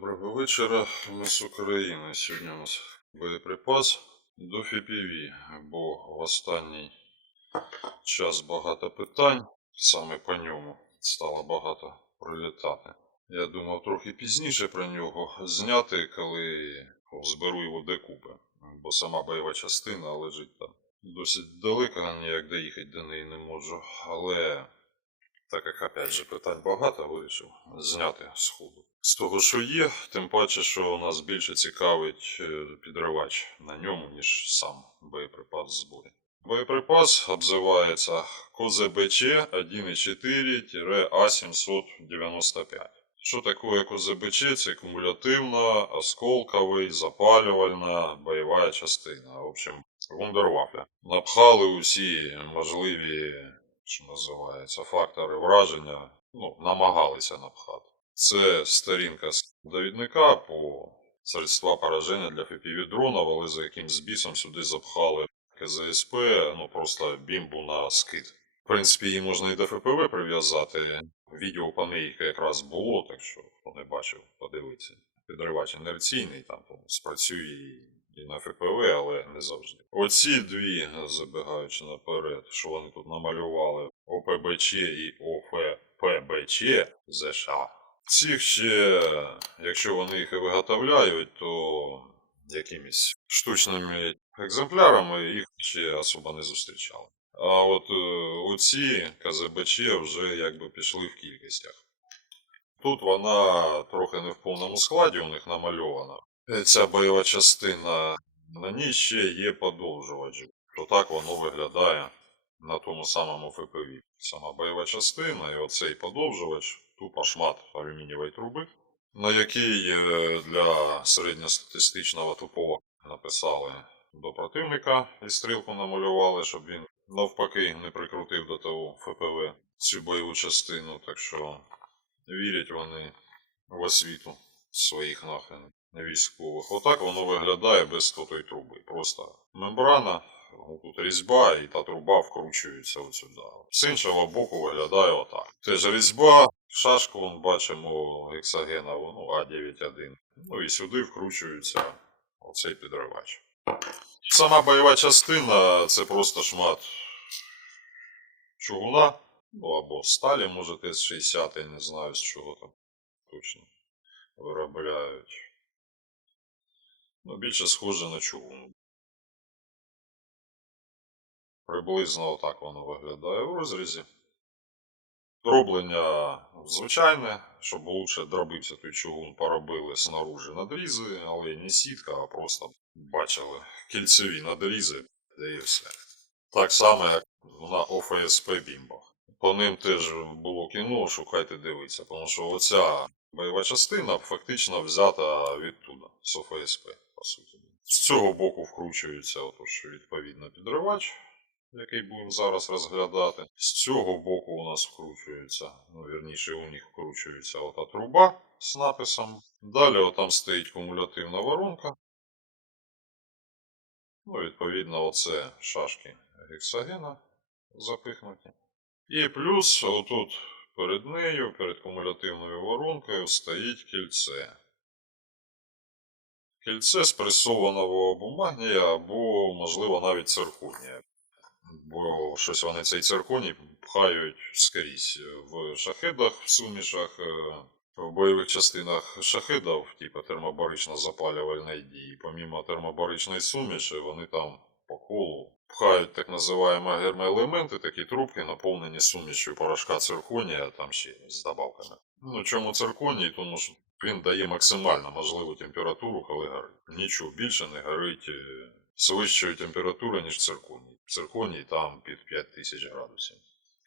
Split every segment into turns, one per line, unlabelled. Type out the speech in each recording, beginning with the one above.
Доброго вечора. Ми з України. Сьогодні у нас боєприпас до FPV, бо в останній час багато питань саме по ньому стало багато прилітати. Я думав трохи пізніше про нього зняти, коли зберу його докупи, бо сама бойова частина лежить там досить далеко, ніяк доїхати до неї не можу. Але так як опять же питань багато, вирішив зняти з ходу. З того, що є, тим паче, що нас більше цікавить е, підривач на ньому, ніж сам боєприпас зборі. Боєприпас обзивається КОЗБЧ 1.4-А795. Що таке КОЗБЧ? Це кумулятивна, осколковий, запалювальна бойова частина. В общем, вундервафля. Напхали усі можливі що називається, фактори враження, ну, намагалися напхати. Це сторінка з довідника по средства пораження для FPV дронів, але за якимсь бісом сюди запхали КЗСП, ну просто бімбу на скид. В принципі, її можна і до ФПВ прив'язати. Відео неї якраз було, так що хто не бачив, подивиться. Підривач інерційний, там спрацює і і на ФПВ, але не завжди. Оці дві, забігаючи наперед, що вони тут намалювали ОПБЧ і ОФПБЧ ЗША. Цих ще, якщо вони їх і виготовляють, то якимись штучними екземплярами їх ще особо не зустрічали. А от е, оці КЗБЧ вже якби пішли в кількостях. Тут вона трохи не в повному складі у них намальована. Е, Ця бойова частина на ній ще є подовжувач. То так воно виглядає на тому самому ФПВ. Сама бойова частина і оцей подовжувач, тупо шмат алюмінієвої труби, на який е, для середньостатистичного тупого написали до противника і стрілку намалювали, щоб він навпаки не прикрутив до того ФПВ цю бойову частину. Так що вірять вони в освіту своїх нахрен військових. Отак воно виглядає без тотої труби. Просто мембрана, тут різьба, і та труба вкручується от сюди. З іншого боку виглядає отак. Теж різьба, шашку вон бачимо гексагенову, ну А91. Ну і сюди вкручується оцей підривач. Сама бойова частина це просто шмат чугуна, ну або сталі, може Т-60, я не знаю з чого там точно виробляють. Ну, більше схоже на чугун. Приблизно отак воно виглядає в розрізі. Роблення звичайне, щоб лучше дробився той чугун, поробили снаружи надрізи, але не сітка, а просто бачили кільцеві надрізи, де і все. Так само, як на ОФСП бімбах. По ним теж було кіно, шукайте дивитися, тому що оця бойова частина фактично взята відтуда, з ОФСП, по суті. З цього боку вкручується отож, відповідно підривач, який будемо зараз розглядати. З цього боку у нас вкручується, ну вірніше у них вкручується ота труба з написом. Далі отам стоїть кумулятивна воронка. Ну, відповідно, оце шашки гексагена запихнуті. І плюс отут перед нею, перед кумулятивною воронкою, стоїть кільце. Кільце спресованого або магнія, або, можливо, навіть цирконія. Бо щось вони цей цирконій пхають скрізь в шахедах, в сумішах, е, в бойових частинах шахедів, типу термобарично-запалювальної дії. Помімо термобаричної суміші, вони там по колу пхають так називаємо гермоелементи, такі трубки, наповнені сумішю порошка цирконія, там ще з добавками. Ну, чому цирконій? Тому що він дає максимально можливу температуру, коли горить. Нічого більше не горить е, з вищою температурою, ніж цирконій. Цирконій там під 5000 градусів,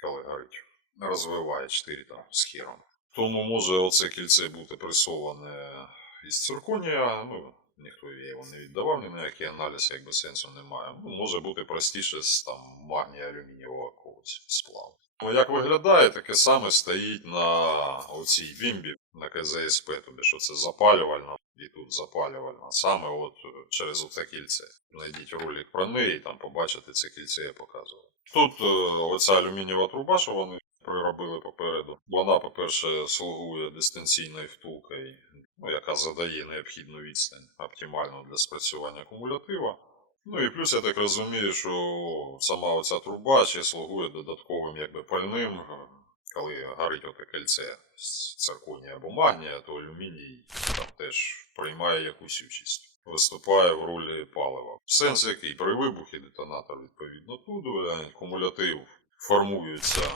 коли горить. Розвиває 4 там з хіром. Тому може оце кільце бути пресоване із цирконія, ну, ніхто його не віддавав, ні на який аналіз, якби сенсу немає. Ну, може бути простіше з там магнія алюмінієвого когось сплаву. Ну, як виглядає, таке саме стоїть на оцій бімбі на КЗСП, тобі що це запалювально і тут запалювально. Саме от через оце кільце. Знайдіть ролик про неї, там побачите це кільце я показував. Тут е, оця алюмінієва труба, що вони приробили попереду. Вона, по-перше, слугує дистанційною втулкою. Ну, яка задає необхідну відстань оптимальну для спрацювання кумулятива. Ну і плюс я так розумію, що сама оця труба ще слугує додатковим якби пальним, е, коли горить оте кільце з або магнія, то алюміній там теж приймає якусь участь. Виступає в ролі палива. Сенс який при вибухі детонатор відповідно туди, кумулятив формується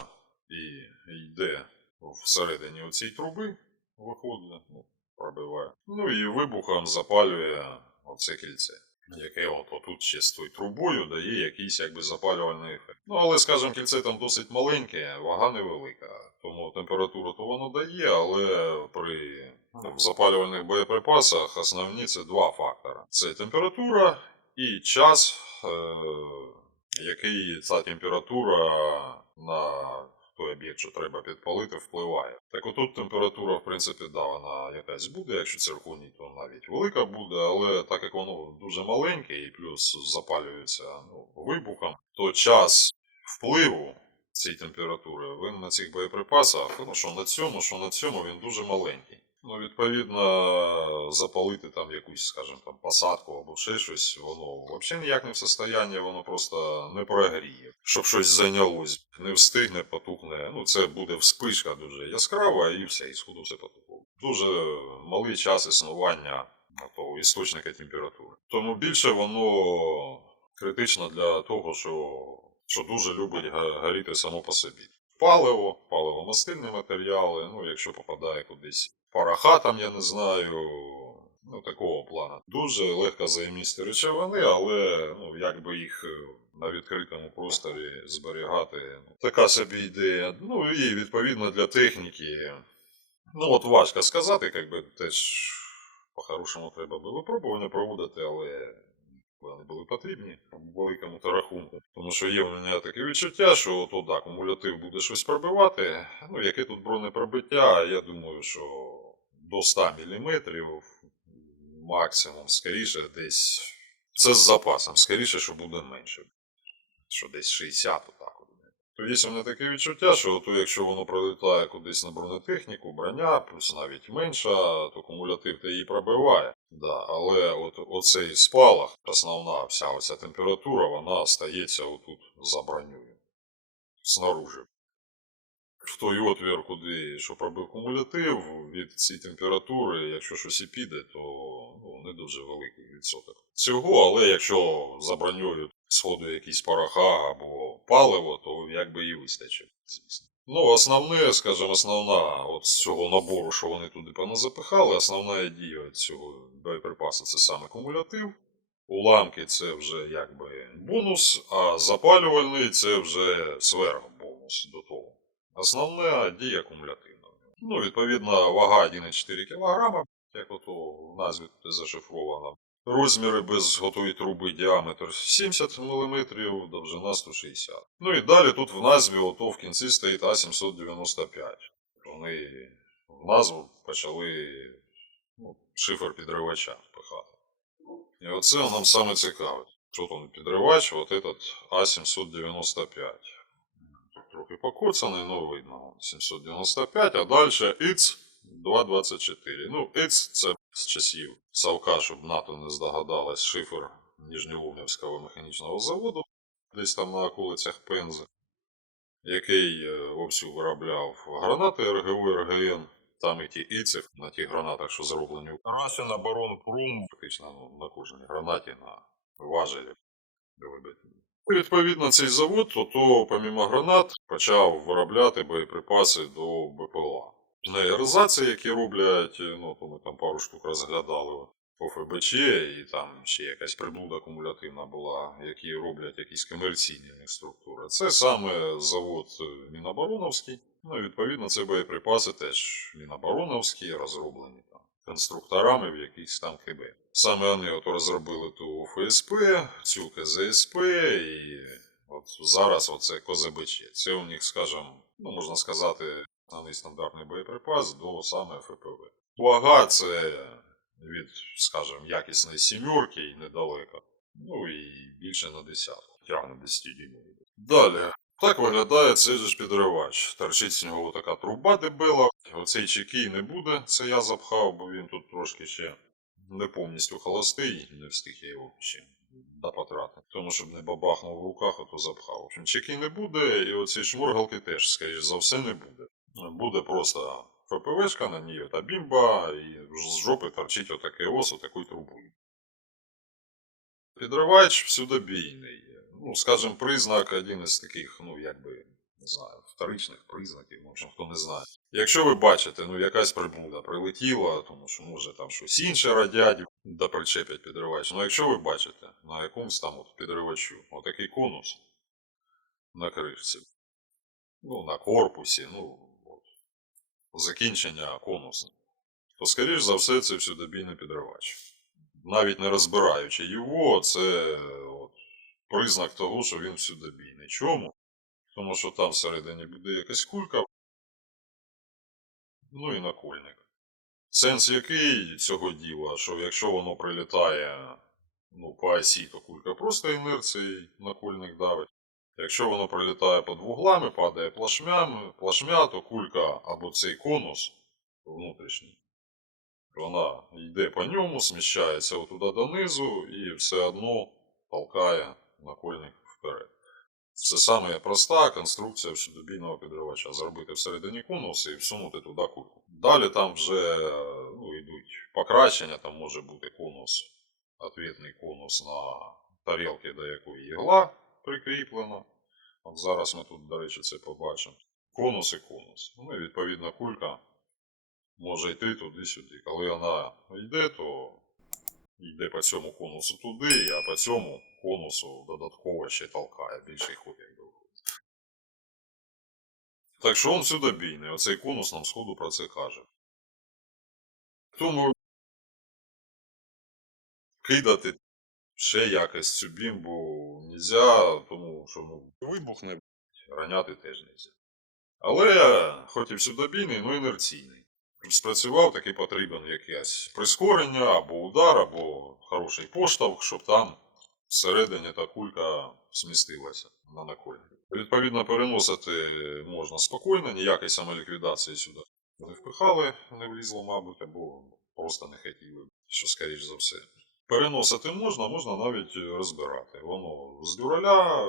і йде всередині оцій труби, виходить, ну, пробиває. Ну і вибухом запалює оце кільце, яке от отут ще з тою трубою дає якийсь якби запалювальний ефект. Ну але, скажімо, кільце там досить маленьке, вага невелика, тому температуру то воно дає, але при ну, в запалювальних боєприпасах основні це два фактори: це температура і час, е- який ця температура на той об'єкт, що треба підпалити, впливає. Так отут температура, в принципі, да, вона якась буде, якщо цирконій, то навіть велика буде, але так як воно дуже маленьке і плюс запалюється ну, вибухом, то час впливу цієї температури він на цих боєприпасах, ну що на цьому, що на цьому він дуже маленький. Ну, відповідно, запалити там якусь, скажімо, там посадку або ще щось, воно взагалі ніяк не в состоянні, воно просто не прогріє. Щоб щось зайнялось, не встигне, потухне. Ну, це буде вспишка дуже яскрава, і все, і сходу все потухло. Дуже малий час існування того істочника температури. Тому більше воно критично для того, що, що дуже любить горіти само по собі. Паливо, паливомастильні матеріали, ну, якщо попадає кудись пороха, там, я не знаю, ну, такого плану. Дуже легко заємністі речовини, але ну, як би їх е, на відкритому просторі зберігати, ну, така собі ідея. Ну і відповідно для техніки. Ну, от важко сказати, як би теж по-хорошому треба би випробування проводити, але вони були потрібні в великому та рахунку. Тому що є в мене таке відчуття, що то да, кумулятив буде щось пробивати. Ну, яке тут бронепробиття, я думаю, що до 100 мм максимум, скоріше, десь. Це з запасом, скоріше, що буде менше. Що десь 60 отак от. То є у мене таке відчуття, що то якщо воно пролітає кудись на бронетехніку, броня, плюс навіть менша, то кумулятив її пробиває. Да, але от оцей спалах, основна вся оця температура, вона остається отут за бронею. Снаружи. В той отвір, куди що пробив кумулятив, від цієї температури, якщо щось і піде, то ну, не дуже великий відсоток. Цього, але якщо за броньою сходу якісь пороха або паливо, то якби і вистачить, звісно. Ну, основне, скажімо, основна от з цього набору, що вони туди поназапихали, основна дія цього боєприпасу це саме кумулятив. Уламки це вже якби бонус, а запалювальний це вже сверхбонус до того. Основна дія кумулятивна. Ну, відповідно, вага 1,4 кг, як ото в назві тут зашифровано. Розміри без готової труби діаметр 70 мм, довжина 160 Ну і далі тут в назві ото в кінці стоїть А795. Вони в назву почали ну, шифр підривача пихати. І оце нам саме цікавить. Що там підривач, от этот А795. Трохи покоцаний, ну видно, 795, а далі ІЦ 224. Ну, ІЦ це з часів Савка, щоб НАТО не здогадалось, шифр Ніжньоломівського механічного заводу, десь там на околицях Пензи, який е, вовсю виробляв гранати РГУ РГН. Там і ті іци на тих гранатах, що зроблені в Russian Оборон Прум, фактично ну, на кожній гранаті на важелі. вибиті. Відповідно, цей завод, то, то помімо гранат, почав виробляти боєприпаси до БПЛА. На аерозації, які роблять, ну, то ми там пару штук розглядали по ФБЧ, і там ще якась приблуда кумулятивна була, які роблять якісь комерційні структури. Це саме завод Мінобороновський. Ну, відповідно, це боєприпаси теж Мінобороновські, розроблені конструкторами в якихось там КБ. Саме вони от розробили ту ФСП, цю КЗСП і от зараз оце КОЗБЧ. Це у них, скажімо, ну можна сказати, основний стандартний боєприпас до саме ФПВ. Вага це від, скажімо, якісної сімерки і недалеко. Ну і більше на десятку. Тягне 10 дюймів. Далі. Так виглядає цей же ж підривач. Торчить з нього така труба дебела. Оцей чекій не буде, це я запхав, бо він тут трошки ще не повністю холостий, не встиг я його ще допотрати. Тому щоб не бабахнув в руках, а то запхав. В чекій не буде, і оці шморгалки теж, скоріш за все, не буде. Буде просто ФПВшка на ній, та бімба, і з жопи торчить отаке ос, отакою трубою. Підривач всюдобійний. Ну, скажімо, признак один із таких, ну, якби, не знаю, вторичних признаків, общем, хто не знає. Якщо ви бачите, ну, якась приблуда прилетіла, тому що може там щось інше радять, да причепять підривач. Ну, якщо ви бачите на якомусь там от підривачу отакий конус на кришці, ну, на корпусі, ну, от, закінчення конусу, то, скоріш за все, це всюдобійний підривач навіть не розбираючи його, це признак того, що він всюдобійний. Чому? Тому що там всередині буде якась кулька, ну і накольник. Сенс який цього діла, що якщо воно прилітає ну, по осі, то кулька просто інерцією накольник давить. Якщо воно прилітає під вуглами, падає плашмями, плашмя, то кулька або цей конус внутрішній вона йде по ньому, сміщається отуда донизу і все одно толкає накольник вперед. Це саме проста конструкція всюдобійного підривача. Зробити всередині конус і всунути туди кульку. Далі там вже ну, йдуть покращення, там може бути конус, ответний конус на тарілки, до якої ігла прикріплена. От зараз ми тут, до речі, це побачимо. Конус і конус. Ну і відповідно кулька може йти туди-сюди. Коли вона йде, то йде по цьому конусу туди, а по цьому конусу додатково ще толкає більший ход, як би. Так що він всюдобійний, оцей конус нам сходу про це каже. Тому кидати ще якось цю бімбу нельзя, тому що ну, вибухне, раняти теж нельзя. Але, хоч і всюдобійний, ну інерційний спрацював, таки потрібен якесь прискорення, або удар, або хороший поштовх, щоб там всередині та кулька змістилася на накольник. Відповідно, переносити можна спокійно, ніякої самоліквідації сюди не впихали, не влізло, мабуть, або просто не хотіли, що скоріш за все. Переносити можна, можна навіть розбирати. Воно з дюраля,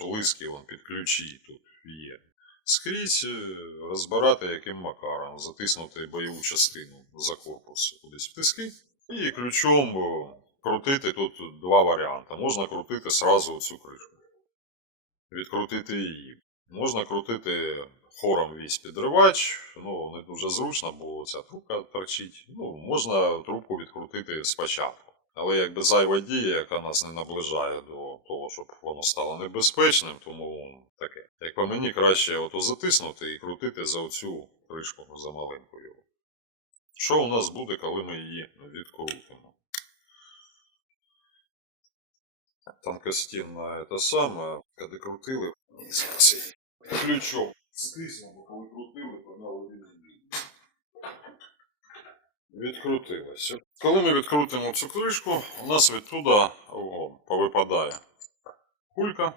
лиски вон, під ключі тут є скрізь е, розбирати яким макаром, затиснути бойову частину за корпус кудись в тиски. І ключом е, крутити тут два варіанти. Можна крутити сразу цю кришку. Відкрутити її. Можна крутити хором весь підривач, ну не дуже зручно, бо ця трубка торчить. Ну, можна трубку відкрутити спочатку. Але якби зайва дія, яка нас не наближає до того, щоб воно стало небезпечним, тому таке. Як по мені краще ото затиснути і крутити за оцю кришку за маленькою. Що у нас буде, коли ми її відкрутимо? Тонкостінна те саме, коли крутили, ключом стиснемо, коли крутили, відкрутилося. Коли ми відкрутимо цю кришку, у нас відтуда повипадає кулька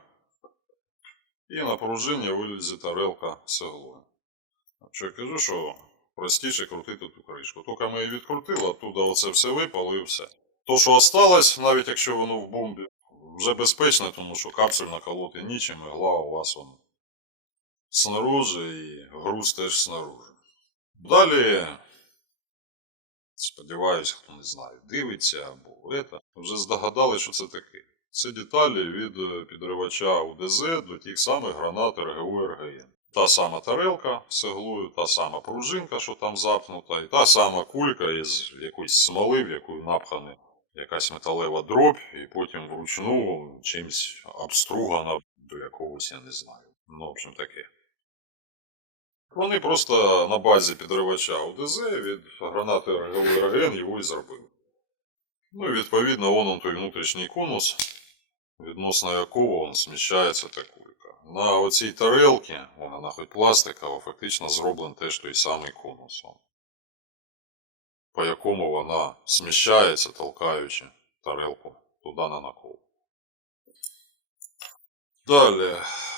і на пружині вилізе тарелка з іглою. Я кажу, що простіше крутити ту кришку. Тільки ми її відкрутили, оттуда оце все випало і все. То, що осталось, навіть якщо воно в бомбі, вже безпечно, тому що капсуль наколоти нічим, ігла у вас он снаружи і груз теж снаружи. Далі Сподіваюсь, хто не знає, дивиться або это, вже здогадали, що це таке. Це деталі від е, підривача УДЗ до тих самих гранат РГУ РГН. Та сама тарелка з іглою, та сама пружинка, що там запнута, і та сама кулька із якоїсь смоли, в яку напхана якась металева дроб, і потім вручну чимось обстругана до якогось, я не знаю. Ну, в общем таке. Вони просто на базі підривача УДЗ від гранати РГН його і зробили. Ну і відповідно вон той внутрішній конус, відносно якого он сміщається та кулька. На оцій тарелці, вона хоч пластикова, фактично зроблен теж той самий конус. По якому вона сміщається, толкаючи тарелку туди на накол. Далі,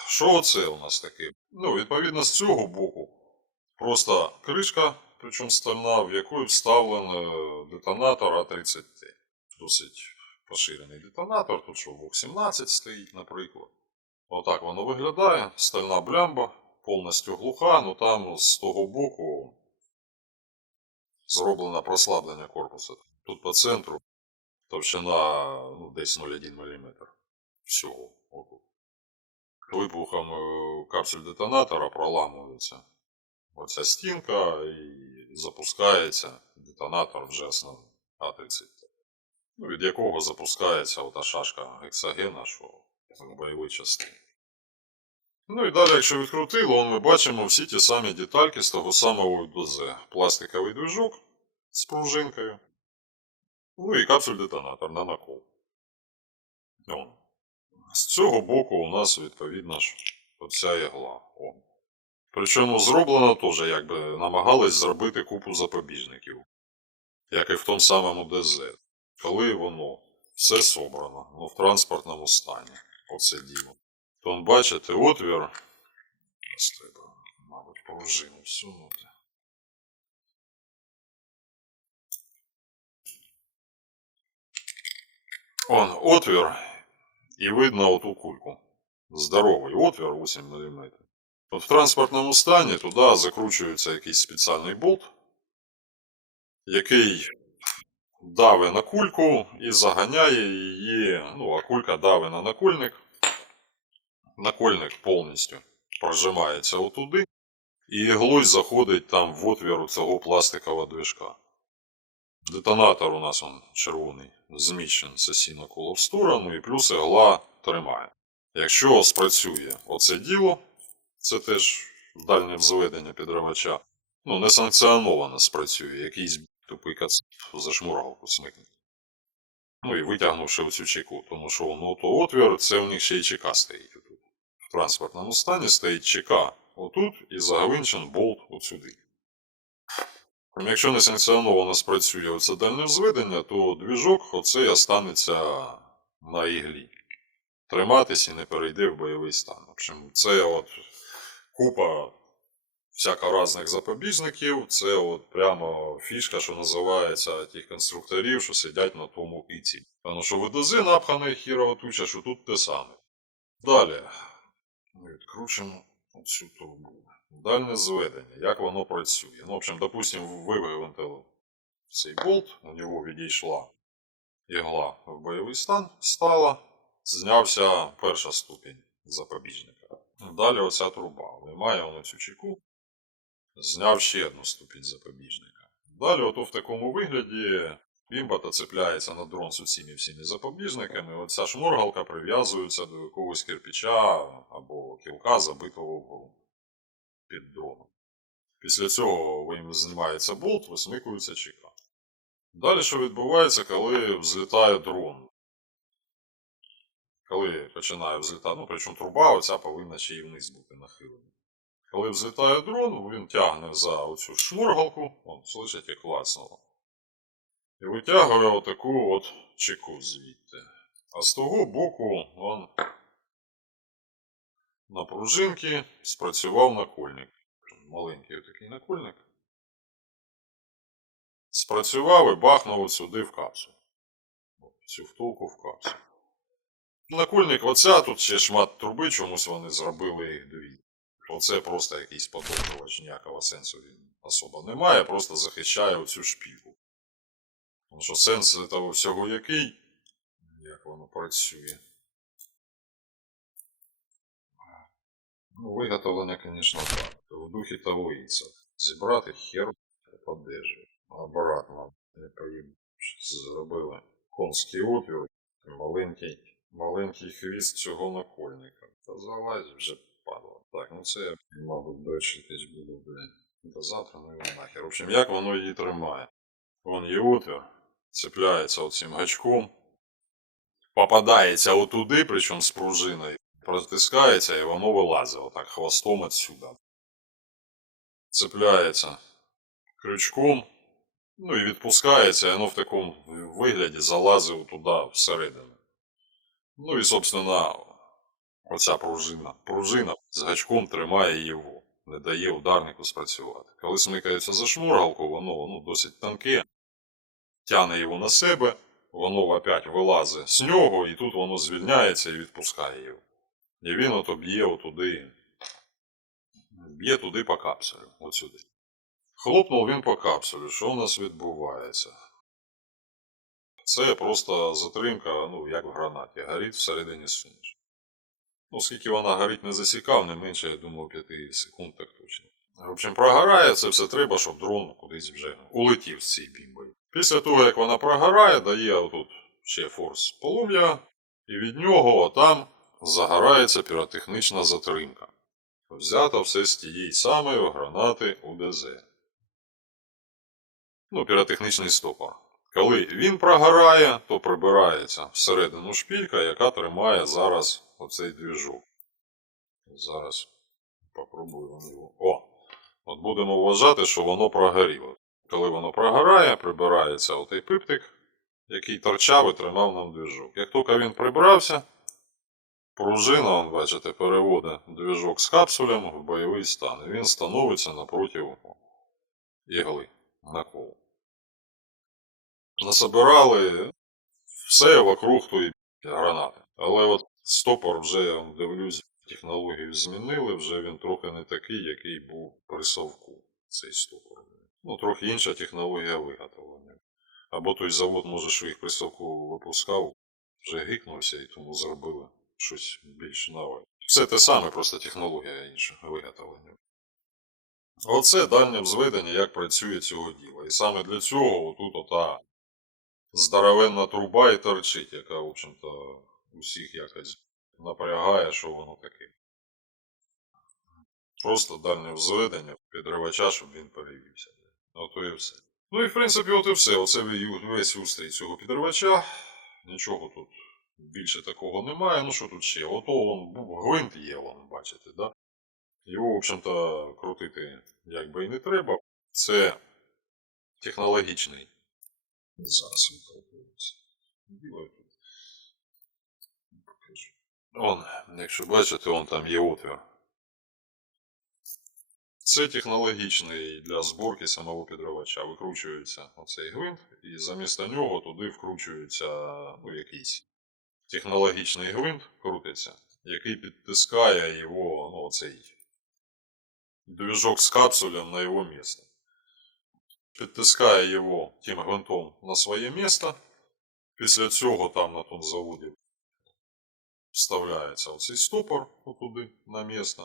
що це у нас таке? Ну, відповідно, з цього боку просто кришка, причому стальна, в яку вставлено детонатор А30Т. Досить поширений детонатор, тут що Вух 17 стоїть, наприклад. Отак воно виглядає. Стальна блямба, повністю глуха, ну там з того боку зроблено прослаблення корпусу. Тут по центру товщина ну, десь 0,1 мм. Всього. Отут. Вибухом е, капсуль детонатора проламується оця стінка і запускається детонатор основний А30. Ну, від якого запускається ота шашка гексагена, що в бойовій частині. Ну і далі, якщо відкрутило, ми бачимо всі ті самі детальки з того самого ДОЗ. Пластиковий движок з пружинкою. Ну і капсуль-детонатор на накол. З цього боку у нас, відповідно ж, оця ігла. О. Причому зроблено теж, якби намагались зробити купу запобіжників. Як і в тому самому ДЗ. Коли воно все собрано, ну в транспортному стані. Оце діло. То бачите, отвір. Треба, мабуть, пружину всунути. Он, отвір, і видно оту кульку. Здоровий отвір 8 мм. От в транспортному стані туди закручується якийсь спеціальний болт, який давить на кульку і заганяє її, ну, а кулька давить на накольник. Накольник повністю прожимається отуди, і іглою заходить там в отвір цього пластикового движка. Детонатор у нас он червоний, зміщен сесійно коло в сторону, і плюс ігла тримає. Якщо спрацює оце діло, це теж дальнє взведення підривача, ну, несанкціоновано спрацює, якийсь тупий кац за шмургалку смикне. Ну і витягнувши оцю чеку, тому що ну, то отвір, це в них ще й чека стоїть. Отут. В транспортному стані стоїть чека отут і загвинчен болт отсюди. Якщо не санкціоновано спрацює оце дальнє взведення, то двіжок оцей останеться на іглі. Триматись і не перейде в бойовий стан. В общем, це от купа всяко різних запобіжників. Це от прямо фішка, що називається тих конструкторів, що сидять на тому іці. Тому що ВДЗ напханий хірова туча, що тут те саме. Далі. Ми відкручимо оцю трубу. Дальне зведення, як воно працює. Ну, в общем, допустим, ви вивинтили цей болт, у нього відійшла ігла в бойовий стан, стала, знявся перша ступінь запобіжника. Далі оця труба. Виймає воно цю чеку, зняв ще одну ступінь запобіжника. Далі, ото в такому вигляді, бімбата цепляється на дрон з усіми всіми запобіжниками. Оця шморгалка прив'язується до якогось кирпича або кілка, забитого в ґрунт під дроном. Після цього вийм- знімається болт, висмикується чека. Далі що відбувається, коли взлітає дрон? Коли починає взлітати, ну причому труба оця повинна ще й вниз бути нахилена. Коли взлітає дрон, він тягне за оцю шмургалку, он, слышите, клацнуло. І витягує отаку от чеку звідти. А з того боку он на пружинки спрацював накольник. Маленький такий накольник. Спрацював і бахнув сюди в капсулу. Цю втулку в капсулу. Накольник оця, тут ще шмат труби, чомусь вони зробили їх дві. Оце просто якийсь подовжувач, ніякого сенсу він особо немає, просто захищає оцю шпільку. Тому що сенс того всього який, як воно працює. Ну, виготовлення, звісно, так. В духі того іца. Зібрати хер подержи. Обратно, не поїм. Зробили конський отвір, маленький, маленький хвіст цього накольника. Та залазь вже падало. Так, ну це мабуть, дочитись буду, блядь. До завтра, ну і нахер. В общем, як воно її тримає? Вон є отвір, цепляється оцим гачком, попадається отуди, причому з пружиною, протискається і воно вилазить отак хвостом отсюда. Цепляється крючком, ну і відпускається, і воно в такому вигляді залазить туди всередину. Ну і, собственно, Оця пружина. Пружина з гачком тримає його, не дає ударнику спрацювати. Коли смикається за шмургалку, воно ну, досить тонке, тягне його на себе, воно опять вилазить з нього, і тут воно звільняється і відпускає його. І він ото б'є отуди, б'є туди по капсулю, от сюди. Хлопнув він по капсулю. Що в нас відбувається? Це просто затримка, ну, як в гранаті. Горить всередині суміш. Ну, скільки вона горить не засікав, не менше, я думаю, 5 секунд так точно. В общем, прогорає, це все треба, щоб дрон кудись вже улетів з цією бімбою. Після того, як вона прогорає, дає отут ще форс полум'я, і від нього там загорається піротехнічна затримка. Взято все з тієї самої гранати УДЗ. Ну, піротехнічний стопор. Коли він прогорає, то прибирається всередину шпілька, яка тримає зараз оцей двіжок. Зараз попробуємо його. О! От будемо вважати, що воно прогоріло. Коли воно прогорає, прибирається отей пиптик, який торчав і тримав нам двіжок. Як тільки він прибрався, пружина, он, бачите, переводить двіжок з капсулем в бойовий стан. Він становиться напроти ігли на коло. Насобирали все вокруг тої гранати. Але от стопор вже, я вам дивлюсь, технологію змінили, вже він трохи не такий, який був при совку, цей стопор. Ну, трохи інша технологія виготовлення. Або той завод, може, що їх при совку випускав, вже гикнувся і тому зробили щось більш нове. Все те саме, просто технологія інша виготовлення. Оце дальнє зведення, як працює цього діла. І саме для цього отут ота здоровенна труба і торчить, яка, в общем-то, усіх якось напрягає, що воно таке. Просто дальнє взведення підривача, щоб він перевівся. Ото і все. Ну і в принципі, от і все. Оце весь устрій цього підривача. Нічого тут більше такого немає. Ну що тут ще? Ото он, гвинт є, вон, бачите, да? Його, в общем-то, крутити якби і не треба. Це технологічний. Зараз він. Тут. Покажу. Он, якщо бачите, он там є отвір. Це технологічний для зборки самого підривача. Викручується оцей гвинт, і замість нього туди вкручується ну, якийсь технологічний гвинт, крутиться, який підтискає його, ну, оцей движок з капсулем на його місце. Підтискає його тим гвинтом на своє місце. Після цього там на тому заводі вставляється оцей стопор отуди на місце.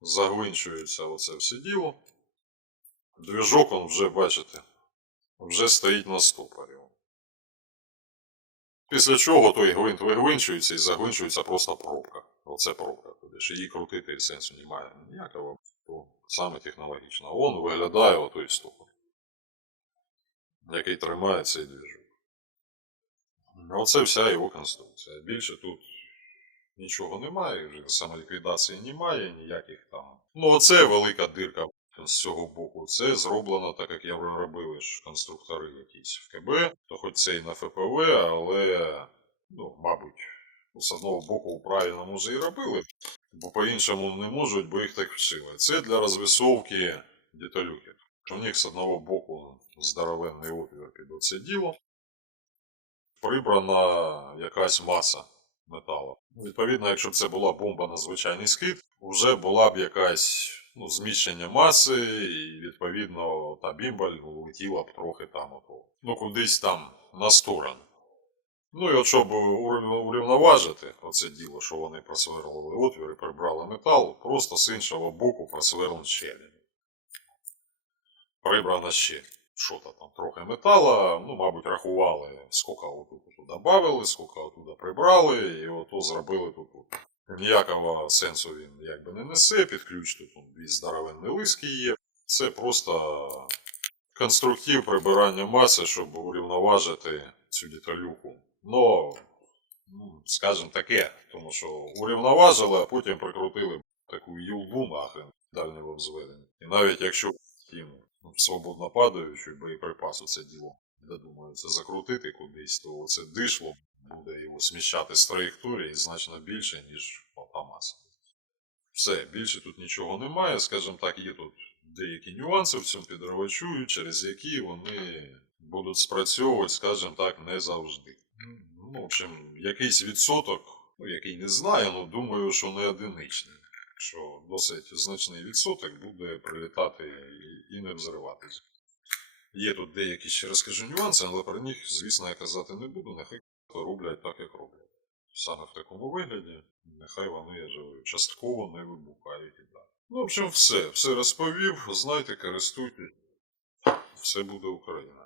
Загвинчується оце все діло. Движок, он вже, бачите, вже стоїть на стопорі. Після чого той гвинт вигвинчується і загвинчується просто пробка. Оце пробка. Ж її крутити сенсу немає ніякого. То саме технологічно. Вон виглядає отой стопор, який тримає цей движок. Оце вся його конструкція. Більше тут нічого немає, вже самоліквідації немає, ніяких там. Ну, оце велика дирка з цього боку. Це зроблено, так як я робили ж конструктори якісь в КБ, то хоч це і на ФПВ, але, ну, мабуть, з одного боку правильно може і робили, бо по-іншому не можуть, бо їх так вчили. Це для розвісовки деталюків. У них з одного боку здоровенний отвір під оце діло. Прибрана якась маса металу. Відповідно, якщо б це була бомба на звичайний скид, вже була б якась ну, зміщення маси, і відповідно та бімбаль летіла б трохи там. Ну, кудись там на сторону. Ну і от щоб урівноважити оце діло, що вони просверлили отвір і прибрали метал, просто з іншого боку просверлен щелі. Прибрана ще що-то там трохи метала, ну, мабуть, рахували, скільки отут додали, скільки оттуда прибрали, і ото зробили тут. Ніякого сенсу він якби не несе, під тут он, дві здоровенні лиски є. Це просто конструктив прибирання маси, щоб урівноважити цю деталюку. Ну, ну, скажімо таке, тому що урівноважили, а потім прикрутили таку юлду нахрен дальнього взведення. І навіть якщо їм свободно падаючий боєприпас, оце діло додумаються закрутити кудись, то це дишло буде його сміщати з траєкторії значно більше, ніж Фантомаса. Все, більше тут нічого немає, скажімо так, є тут деякі нюанси в цьому підривачу, через які вони будуть спрацьовувати, скажімо так, не завжди. Ну, в общем, якийсь відсоток, ну, який не знаю, але думаю, що не одиничний. Що досить значний відсоток буде прилітати і, не взриватися. Є тут деякі, ще раз кажу, нюанси, але про них, звісно, я казати не буду, нехай роблять так, як роблять. Саме в такому вигляді, нехай вони, я ж частково не вибухають і так. Ну, в общем, все. Все розповів, знайте, користуйтесь. Все буде Україна.